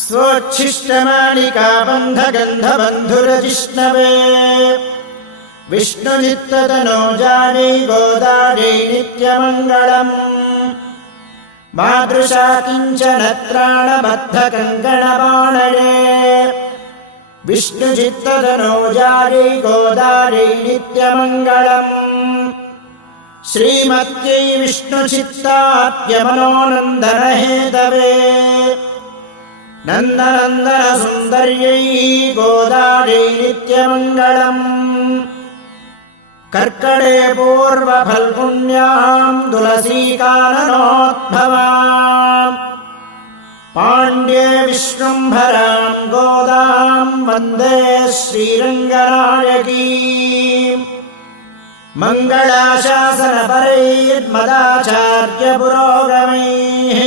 स्वोच्छिष्टमालिका बन्धगन्धबन्धुरजिष्णवे विष्णुचित्ततनोजायै गोदायै नित्यमङ्गलम् मादृशा किञ्चन त्राणबद्धकङ्कणपाणये विष्णुचित्ततनोजायै गोदायै नित्यमङ्गलम् श्रीमत्यै विष्णुचित्ताख्यमनोनन्दनहेतवे नन्दनन्दनसुन्दर्यै गोदायै नित्यमङ्गलम् कर्कटे पूर्वफल्गुण्यां तुलसीकाननोद्भवाम् पाण्ड्ये विश्वम्भरां गोदां वन्दे श्रीरङ्गनायकीम् मङ्गलाशासनपरैर्मदाचार्यपुरोगमैः